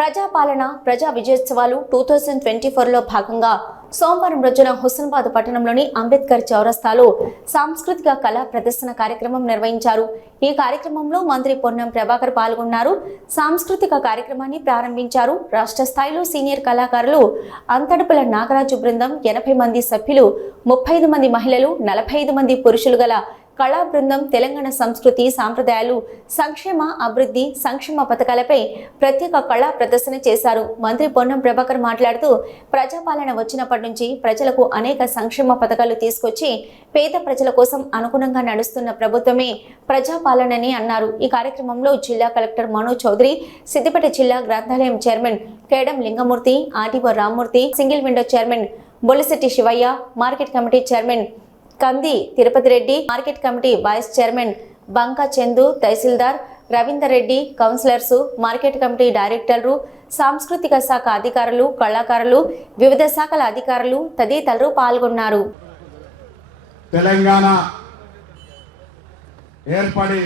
ప్రజాపాలన ప్రజా విజయోత్సవాలు 2024లో భాగంగా సోమవారం రోజున హుస్నాబాద్ పట్టణంలోని అంబేద్కర్ చౌరస్తాలో సాంస్కృతిక కళా ప్రదర్శన కార్యక్రమం నిర్వహించారు. ఈ కార్యక్రమంలో మంత్రి పొన్నం ప్రభాకర్ పాల్గొన్నారు. సాంస్కృతిక కార్యక్రమాన్ని ప్రారంభించారు. రాష్ట్ర స్థాయిలో సీనియర్ కళాకారులు అంతడుపుల నాగరాజు బృందం 80 మంది సభ్యులు, 35 మంది మహిళలు, 45 మంది పురుషులు గల కళా బృందం తెలంగాణ సంస్కృతి, సాంప్రదాయాలు, సంక్షేమ, అభివృద్ధి, సంక్షేమ పథకాలపై ప్రత్యేక కళా ప్రదర్శన చేశారు. మంత్రి పొన్నం ప్రభాకర్ మాట్లాడుతూ ప్రజాపాలన వచ్చినప్పటి నుంచి ప్రజలకు అనేక సంక్షేమ పథకాలు తీసుకొచ్చి పేద ప్రజల కోసం అనుగుణంగా నడుస్తున్న ప్రభుత్వమే ప్రజాపాలనని అన్నారు. ఈ కార్యక్రమంలో జిల్లా కలెక్టర్ మనోజ్ చౌదరి, సిద్దిపేట జిల్లా గ్రంథాలయం chairman Kedam Lingamurthy, RTO Rammurthy, single window chairman Bolisetti Sivaiah, market committee chairman Kandi Tirupati Reddy, market committee vice chairman Banka Chandu, తహసీల్దార్ Ravinder Reddy, councillors, market committee డైరెక్టర్లు, సాంస్కృతిక శాఖ అధికారులు, కళాకారులు, వివిధ శాఖల అధికారులు తదితరులు పాల్గొన్నారు. తెలంగాణ ఏర్పడి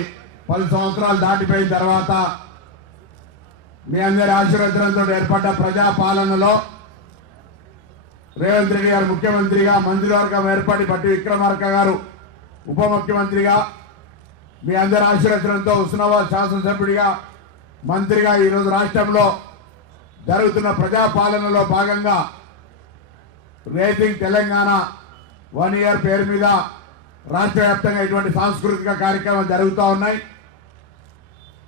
10 సంవత్సరాలు దాటిపోయిన తర్వాత మీ అందరి ఆశీర్వాదంతో ఏర్పడ్డ ప్రజా పాలనలో రేవంత్ రెడ్డి గారు ముఖ్యమంత్రిగా, మంత్రివర్గం ఏర్పడి బట్టి విక్రమార్క గారు ఉప ముఖ్యమంత్రిగా, మీ అందరి ఆశీర్వాదంతో హుస్నాబాద్ శాసనసభ్యుడిగా, మంత్రిగా ఈరోజు రాష్ట్రంలో జరుగుతున్న ప్రజాపాలనలో భాగంగా రేసింగ్ తెలంగాణ 1 ఇయర్ పేరు మీద రాష్ట్ర వ్యాప్తంగా ఇటువంటి సాంస్కృతిక కార్యక్రమాలు జరుగుతూ ఉన్నాయి.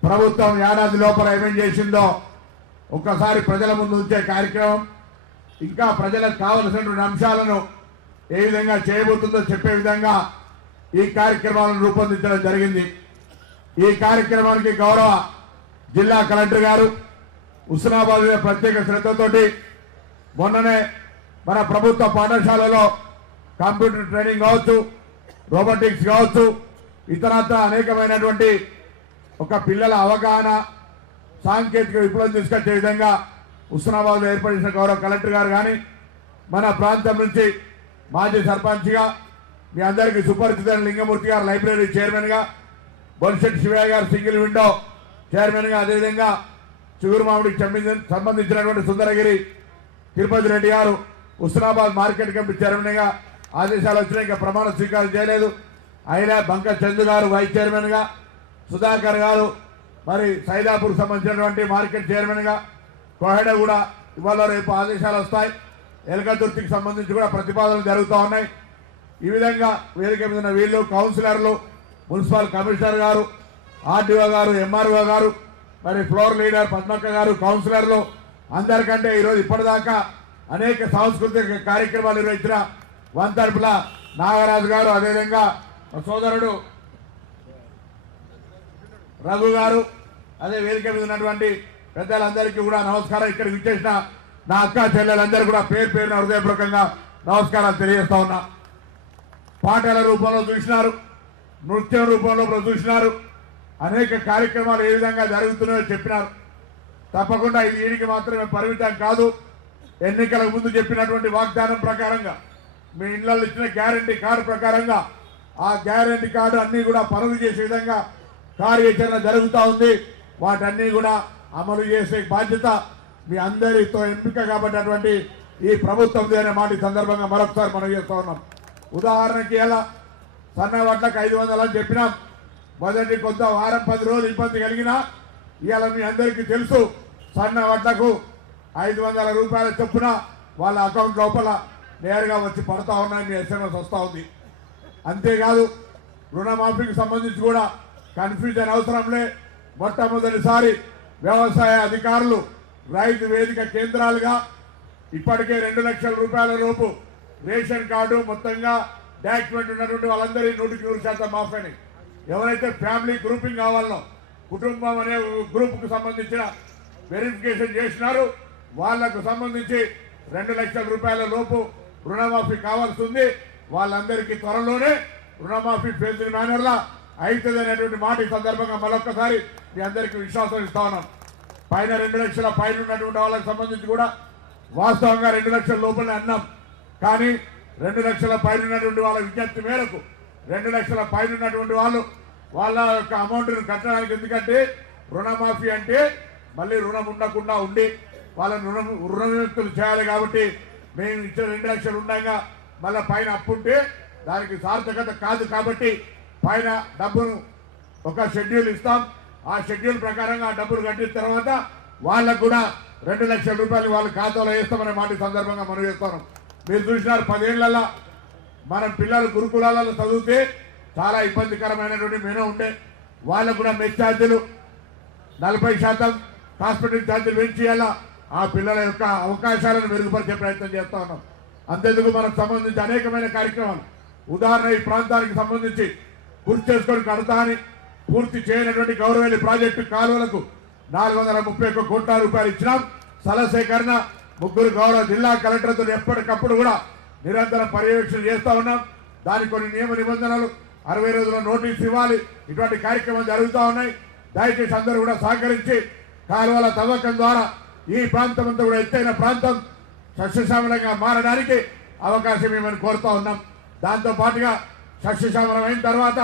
ప్రభుత్వం ఏడాది లోపల ఏమేం చేసిందో ఒక్కసారి ప్రజల ముందు ఉంచే కార్యక్రమం, ఇంకా ప్రజలకు కావలసినటువంటి అంశాలను ఏ విధంగా చేయబోతుందో చెప్పే విధంగా ఈ కార్యక్రమాలను రూపొందించడం జరిగింది. ఈ కార్యక్రమానికి గౌరవ జిల్లా కలెక్టర్ గారు హుస్నాబాద్ మీద ప్రత్యేక శ్రద్ధతోటి మొన్ననే మన ప్రభుత్వ పాఠశాలలో కంప్యూటర్ ట్రైనింగ్ కావచ్చు, రోబోటిక్స్ కావచ్చు, ఇతరత్ర అనేకమైనటువంటి ఒక పిల్లల అవగాహన, సాంకేతిక విప్లవం తీసుకొచ్చే విధంగా హుస్నాబాద్లో ఏర్పడిన గౌరవ కలెక్టర్ గారు కానీ, మన ప్రాంతం నుంచి మాజీ సర్పంచ్గా మీ అందరికీ సుపరిచిత లింగమూర్తి గారు లైబ్రరీ చైర్మన్గా, బొలిశెట్టి శివయ్య గారు సింగిల్ విండో చైర్మన్గా, అదేవిధంగా చిగురుమామిడికి సంబంధించినటువంటి సుందరగిరి తిరుపతి రెడ్డి గారు హుస్నాబాద్ మార్కెట్ కమిటీ చైర్మన్గా ఆదేశాలు వచ్చినాయి. ఇంకా ప్రమాణ స్వీకారం చేయలేదు. అయినా బంకా చందు గారు వైస్ చైర్మన్గా, సుధాకర్ గారు మరి సైదాపూర్ సంబంధించినటువంటి మార్కెట్ చైర్మన్గా, కోహెడ కూడా ఇవాళ రేపు ఆదేశాలు వస్తాయి. ఎలకతుర్తికి సంబంధించి కూడా ప్రతిపాదనలు జరుగుతూ ఉన్నాయి. ఈ విధంగా వేదిక మీద ఉన్న వీళ్ళు, కౌన్సిలర్లు, మున్సిపల్ కమిషనర్ గారు, ఆర్డీఓ గారు, ఎంఆర్ఓ గారు, మరి ఫ్లోర్ లీడర్ పద్మక్క గారు, కౌన్సిలర్లు అందరికంటే ఈరోజు ఇప్పటిదాకా అనేక సాంస్కృతిక కార్యక్రమాలు నిర్వహించిన వంతర్పుల నాగరాజు గారు, అదేవిధంగా సోదరుడు రఘు గారు, అదే వేదిక మీద ఉన్నటువంటి పెద్దలందరికీ కూడా నమస్కారం. ఇక్కడికి విచ్చేసిన నా అక్క చెల్లెలందరూ కూడా పేరు పేరున హృదయపూర్వకంగా నమస్కారాలు తెలియజేస్తా ఉన్నా. పాటల రూపంలో చూసినారు, నృత్యం రూపంలో చూసినారు, అనేక కార్యక్రమాలు ఏ విధంగా జరుగుతున్నాయో చెప్పినారు. తప్పకుండా ఇది వీడికి మాత్రమే పరిమితం కాదు. ఎన్నికలకు ముందు చెప్పినటువంటి వాగ్దానం ప్రకారంగా, మీ ఇళ్లలో ఇచ్చిన గ్యారంటీ కార్డు ప్రకారంగా ఆ గ్యారంటీ కార్డు అన్నీ కూడా పనులు చేసే విధంగా కార్యాచరణ జరుగుతూ ఉంది. వాటన్నీ కూడా అమలు చేసే బాధ్యత మీ అందరితో ఎంపిక కాబట్టినటువంటి ఈ ప్రభుత్వం అనే మాట ఈ సందర్భంగా మరొకసారి మనం చేస్తూ ఉన్నాం. ఉదాహరణకి ఎలా సన్న వడ్లకు 500 అని చెప్పినాం. మొదటి కొంత వారం 10 రోజులు ఇబ్బంది కలిగినా ఇవాళ మీ అందరికీ తెలుసు, సన్న వడ్లకు 500 రూపాయల చొప్పున వాళ్ళ అకౌంట్ లోపల నేరుగా వచ్చి పడతా ఉన్నాయి. మీ ఎస్ఎంఎస్ వస్తూ ఉంది. అంతేకాదు రుణమాఫీకి సంబంధించి కూడా కన్ఫ్యూజన్ అవసరంలే. మొట్టమొదటిసారి వ్యవసాయ అధికారులు రైతు వేదిక కేంద్రాలుగా ఇప్పటికే 2 లక్షల రూపాయల లోపు రేషన్ కార్డు మొత్తంగా డాక్యుమెంట్ ఉన్నటువంటి వాళ్ళందరి 100% మాఫీ. ఎవరైతే ఫ్యామిలీ గ్రూపింగ్ కావాలనో, కుటుంబం అనే గ్రూప్కు సంబంధించిన వెరిఫికేషన్ చేసినారు, వాళ్లకు సంబంధించి 2 లక్షల రూపాయల లోపు రుణమాఫీ కావాల్సింది. వాళ్ళందరికీ త్వరలోనే రుణమాఫీ ఫేజ్డ్ మేనర్లా అవుతుంది అనేటువంటి మాట ఈ సందర్భంగా మరొకసారి మీ అందరికీ విశ్వాసం ఇస్తా ఉన్నాం. పైన 2 లక్షల పైన ఉన్నటువంటి వాళ్ళకి సంబంధించి కూడా వాస్తవంగా 2 లక్షల లోపలనే అన్నాం. కానీ 2 లక్షల పైన ఉన్నటువంటి వాళ్ళ విజ్ఞప్తి మేరకు 2 లక్షల పైన ఉన్నటువంటి వాళ్ళు వాళ్ళ యొక్క అమౌంట్ను కట్టడానికి, ఎందుకంటే రుణమాఫీ అంటే మళ్ళీ రుణం ఉండకుండా ఉండి వాళ్ళని రుణవిముక్తులు చేయాలి. కాబట్టి మేము ఇచ్చే 2 లక్షలు ఉండగా మళ్ళీ పైన అప్పుంటే దానికి సార్థకత కాదు. కాబట్టి పైన డబ్బును ఒక షెడ్యూల్ ఇస్తాం. ఆ షెడ్యూల్ ప్రకారంగా డబ్బులు కట్టిన తర్వాత వాళ్ళకు కూడా 2 లక్షల రూపాయలు వాళ్ళ ఖాతాలో వేస్తామనే మాట సందర్భంగా మనం చేస్తాం. మీరు చూసినారు 10 ఏళ్లలో మనం పిల్లలు గురుకులాలలో చదివితే చాలా ఇబ్బందికరమైనటువంటి మెనూ ఉండే. వాళ్ళకు కూడా మెస్ ఛార్జీలు 40% హాస్పిటల్ ఛార్జీలు పెంచేయాలా. ఆ పిల్లల యొక్క అవకాశాలను మెరుగుపరిచే ప్రయత్నం చేస్తూ ఉన్నాం. అంతేందుకు మనకు సంబంధించి అనేకమైన కార్యక్రమాలు, ఉదాహరణ ఈ ప్రాంతానికి సంబంధించి పూర్తి చేసుకొని కడతా అని పూర్తి చేయనటువంటి గౌరవేలి ప్రాజెక్టు కాలువలకు 431 కోట్ల రూపాయలు ఇచ్చినాం. స్థల సేకరణ 3 గౌరవ జిల్లా కలెక్టర్తో ఎప్పటికప్పుడు కూడా నిరంతరం పర్యవేక్షణ చేస్తూ ఉన్నాం. దానికి కొన్ని నియమ నిబంధనలు 60 రోజుల నోటీస్ ఇవ్వాలి. ఇటువంటి కార్యక్రమాలు జరుగుతూ ఉన్నాయి. దయచేసి అందరూ కూడా సహకరించి కాలువల తవ్వకం ద్వారా ఈ ప్రాంతం అంతా కూడా ఎత్తైన ప్రాంతం సస్యశ్యామలంగా మారడానికి అవకాశం ఇవ్వమని కోరుతూ ఉన్నాం. దాంతో పాటుగా సస్యశ్యామలం అయిన తర్వాత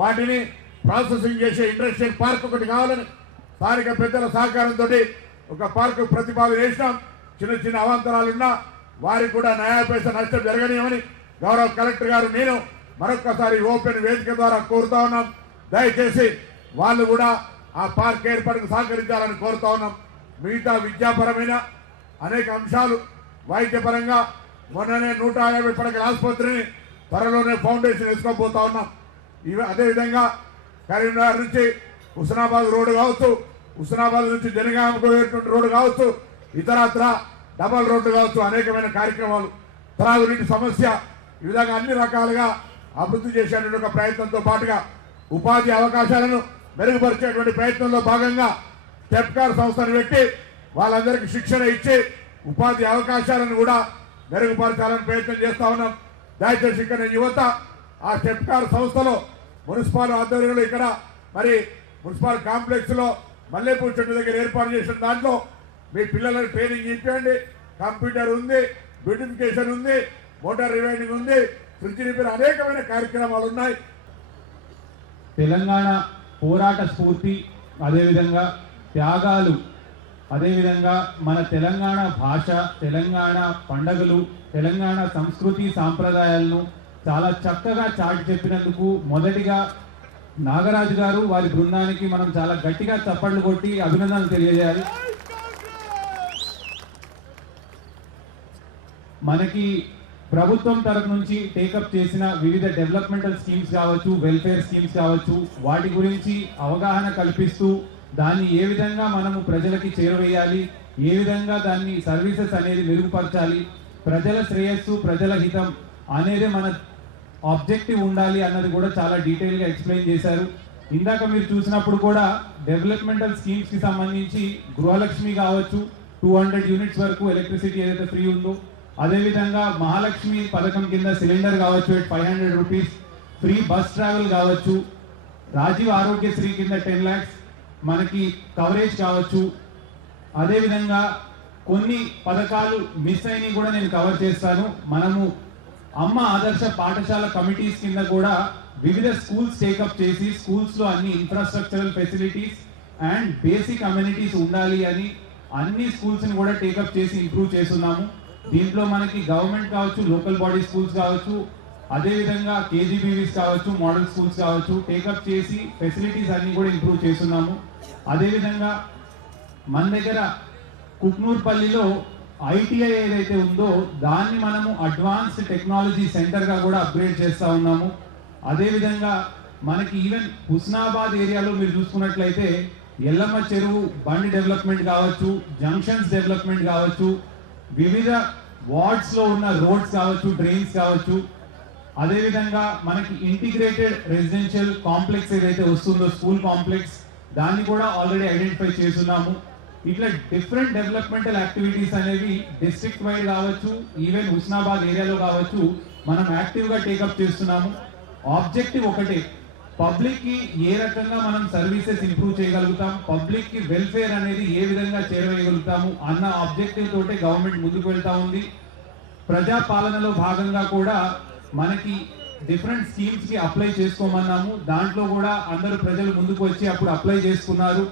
వాటిని ప్రాసెసింగ్ చేసే ఇండస్ట్రియల్ పార్క్ ఒకటి కావాలని స్థానిక పెద్దల సహకారంతో ఒక పార్కు ప్రతిపాదన చేసినాం. చిన్న చిన్న అవాంతరాలున్నా వారికి కూడా న్యాయ పైసా నష్టం జరగనియమని గౌరవ కలెక్టర్ గారు నేను మరొక్కసారి ఓపెన్ వేదిక ద్వారా కోరుతా ఉన్నాం. దయచేసి వాళ్ళు కూడా ఆ పార్క్ ఏర్పాటుకు సహకరించాలని కోరుతా ఉన్నాం. మిగతా విద్యాపరమైన అనేక అంశాలు, వైద్యపరంగా మొన్ననే 150 పడకల ఆసుపత్రిని త్వరలోనే ఫౌండేషన్ వేసుకోబోతా ఉన్నాం. అదేవిధంగా కరీంనగర్ నుంచి హుస్నాబాద్ రోడ్డు కావచ్చు, హుస్నాబాద్ నుంచి జనగామకు రోడ్డు కావచ్చు, ఇతరత్ర డబల్ రోడ్డు కావచ్చు, అనేకమైన కార్యక్రమాలు, త్రాగునీటి సమస్య, ఈ విధంగా అన్ని రకాలుగా అభివృద్ధి చేసేటువంటి ఒక ప్రయత్నంతో పాటుగా ఉపాధి అవకాశాలను మెరుగుపరిచేటువంటి ప్రయత్నంలో భాగంగా స్టెప్కార్ సంస్థను పెట్టి వాళ్ళందరికీ శిక్షణ ఇచ్చి ఉపాధి అవకాశాలను కూడా మెరుగుపరచాలని ప్రయత్నం చేస్తా ఉన్నాం. దయచేసి ఇక్కడ యువత ఆ స్టెప్కార్ సంస్థలో మున్సిపల్ ఆధ్వర్యంలో ఇక్కడ మరి మున్సిపల్ కాంప్లెక్స్ లో మల్లెపూర్ చెట్టు దగ్గర ఏర్పాటు చేసిన దాంట్లో మీ పిల్లలకు ట్రైనింగ్ ఇప్పించండి. కంప్యూటర్ ఉంది, బ్యూటిఫికేషన్ ఉంది, మోటార్ రివైండింగ్ ఉంది, ఫ్రిడ్జ్ రిపేర్, అనేకమైన కార్యక్రమాలు ఉన్నాయి. తెలంగాణ పోరాట స్ఫూర్తి, అదేవిధంగా త్యాగాలు, అదేవిధంగా మన తెలంగాణ భాష, తెలంగాణ పండగలు, తెలంగాణ సంస్కృతి సాంప్రదాయాలను చాలా చక్కగా చాటి చెప్పినందుకు మొదటిగా నాగరాజు గారు వారి బృందానికి మనం చాలా గట్టిగా చప్పట్లు కొట్టి అభినందనలు తెలియజేయాలి. మనకి ప్రభుత్వం తరఫు నుంచి టేకప్ చేసిన వివిధ డెవలప్మెంటల్ స్కీమ్స్ కావచ్చు, వెల్ఫేర్ స్కీమ్స్ కావచ్చు, వాటి గురించి అవగాహన కల్పిస్తూ దాన్ని ఏ విధంగా మనము ప్రజలకి చేరవేయాలి, ఏ విధంగా దాన్ని సర్వీసెస్ అనేది మెరుగుపరచాలి, ప్రజల శ్రేయస్సు, ప్రజల హితం అనేది మన ఆబ్జెక్టివ్ ఉండాలి అన్నది కూడా చాలా డీటెయిల్గా ఎక్స్ప్లెయిన్ చేశారు. ఇందాక మీరు చూసినప్పుడు కూడా డెవలప్మెంటల్ స్కీమ్స్కి సంబంధించి గృహలక్ష్మి కావచ్చు, 200 యూనిట్స్ వరకు ఎలక్ట్రిసిటీ ఏదైతే ఫ్రీ ఉందో, అదేవిధంగా మహాలక్ష్మి పథకం కింద సిలిండర్ కావచ్చు 500 రూపీస్, ఫ్రీ బస్ ట్రావెల్ కావచ్చు, రాజీవ్ ఆరోగ్యశ్రీ కింద 10 lakhs మనకి కవరేజ్ కావచ్చు. అదేవిధంగా కొన్ని పథకాలు మిస్ అయినవి కూడా నేను కవర్ చేస్తాను. మనము అమ్మ ఆదర్శ పాఠశాల కమిటీస్ కింద కూడా వివిధ స్కూల్స్ టేకప్ చేసి స్కూల్స్లో అన్ని infrastructural facilities and basic amenities ఉండాలి అని అన్ని స్కూల్స్ని కూడా టేకప్ చేసి ఇంప్రూవ్ చేస్తున్నాము. దీంట్లో మనకి గవర్నమెంట్ కావచ్చు, లోకల్ బాడీ స్కూల్స్ కావచ్చు, అదేవిధంగా కేజీబీవీస్ కావచ్చు, మోడల్ స్కూల్స్ కావచ్చు, టేకప్ చేసి ఫెసిలిటీస్ అన్ని కూడా ఇంప్రూవ్ చేస్తున్నాము. అదేవిధంగా మన దగ్గర కుక్నూర్పల్లిలో ఐటీఐ ఏదైతే ఉందో దాన్ని మనము అడ్వాన్స్డ్ టెక్నాలజీ సెంటర్గా కూడా అప్గ్రేడ్ చేస్తూ ఉన్నాము. అదేవిధంగా మనకి ఈవెన్ హుస్నాబాద్ ఏరియాలో మీరు చూసుకున్నట్లయితే ఎల్లమ్మ చెరువు బండి డెవలప్మెంట్ కావచ్చు, జంక్షన్స్ డెవలప్మెంట్ కావచ్చు, వివిధ వార్డ్స్లో ఉన్న రోడ్స్ కావచ్చు, డ్రైన్స్ కావచ్చు, అదేవిధంగా మనకి ఇంటిగ్రేటెడ్ రెసిడెన్షియల్ కాంప్లెక్స్ ఏదైతే వస్తుందో స్కూల్ కాంప్లెక్స్ దాన్ని కూడా ఆల్రెడీ ఐడెంటిఫై చేస్తున్నాము. ఇట్లా డిఫరెంట్ డెవలప్మెంటల్ యాక్టివిటీస్ అనేవి డిస్ట్రిక్ట్ వైడ్ కావచ్చు, ఈవెన్ హుస్నాబాద్ ఏరియాలో కావచ్చు, మనం యాక్టివ్గా టేకప్ చేస్తున్నాము. ఆబ్జెక్టివ్ ఒకటే, పబ్లిక్కి ఏ రకంగా మనం సర్వీసెస్ ఇంప్రూవ్ చేయగలుగుతాం, పబ్లిక్కి వెల్ఫేర్ అనేది ఏ విధంగా చేరవేయగలుగుతాము అన్న ఆబ్జెక్టివ్ తోటే గవర్నమెంట్ ముందుకు వెళ్తా ఉంది. ప్రజాపాలనలో భాగంగా కూడా మనకి డిఫరెంట్ స్కీమ్స్కి అప్లై చేసుకోమన్నాము. దాంట్లో కూడా అందరూ ప్రజలు ముందుకు వచ్చి అప్పుడు అప్లై చేసుకున్నారు.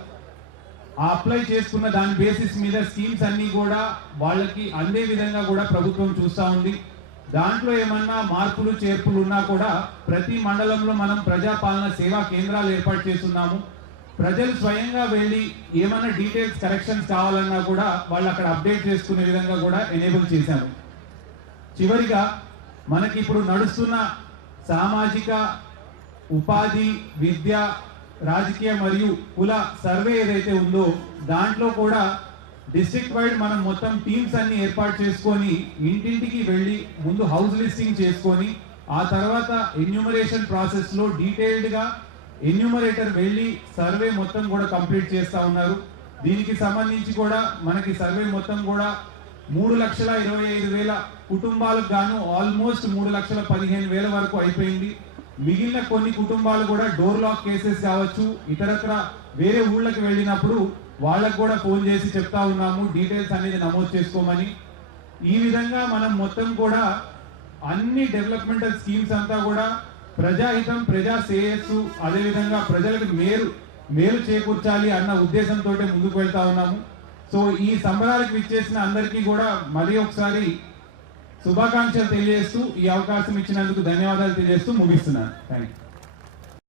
ఆ అప్లై చేసుకున్న దాని బేసిస్ మీద స్కీమ్స్ అన్ని కూడా వాళ్ళకి అందే విధంగా కూడా ప్రభుత్వం చూస్తూ ఉంది. దాంట్లో ఏమన్నా మార్పులు చేర్పులు ఉన్నా కూడా ప్రతి మండలంలో మనం ప్రజాపాలన సేవా కేంద్రాలు ఏర్పాటు చేస్తున్నాము. ప్రజలు స్వయంగా వెళ్ళి ఏమన్నా డీటెయిల్స్ కరెక్షన్స్ కావాలన్నా కూడా వాళ్ళు అక్కడ అప్డేట్ చేసుకునే విధంగా కూడా ఎనేబుల్ చేశాము. చివరిగా మనకి ఇప్పుడు నడుస్తున్న సామాజిక ఉపాధి విద్య రాజకీయ మరియు కుల సర్వే ఏదైతే ఉందో దాంట్లో కూడా డిస్ట్రిక్ట్ వైడ్ మనం మొత్తం టీమ్స్ అన్ని ఏర్పాటు చేసుకొని ఇంటింటికి వెళ్ళి ముందు హౌస్ లిస్టింగ్ చేసుకొని ఆ తర్వాత ఎన్యూమరేషన్ ప్రాసెస్ లో డీటెయిల్డ్ గా ఎన్యూమరేటర్ వెళ్ళి సర్వే మొత్తం కూడా కంప్లీట్ చేస్తా ఉన్నారు. దీనికి సంబంధించి కూడా మనకి సర్వే మొత్తం కూడా 3,25,000 కుటుంబాలకు గాను ఆల్మోస్ట్ 3,15,000 వరకు అయిపోయింది. మిగిలిన కొన్ని కుటుంబాలు కూడా డోర్ లాక్ కేసెస్ కావచ్చు, ఇతరత్ర వేరే ఊళ్ళకి వెళ్ళినప్పుడు వాళ్ళకు కూడా ఫోన్ చేసి చెప్తా ఉన్నాము డీటెయిల్స్ అనేది నమోదు చేసుకోమని. ఈ విధంగా మనం మొత్తం కూడా అన్ని డెవలప్మెంటల్ స్కీమ్స్ అంతా కూడా ప్రజాహితం ప్రజా శ్రేయస్సు అదేవిధంగా ప్రజలకు మేలు చేకూర్చాలి అన్న ఉద్దేశంతో ముందుకు వెళ్తా ఉన్నాము. సో ఈ సంబరాలకు విచ్చేసిన అందరికీ కూడా మరి ఒకసారి శుభాకాంక్షలు తెలియజేస్తూ ఈ అవకాశం ఇచ్చినందుకు ధన్యవాదాలు తెలియజేస్తూ ముగిస్తున్నాను. Thank you.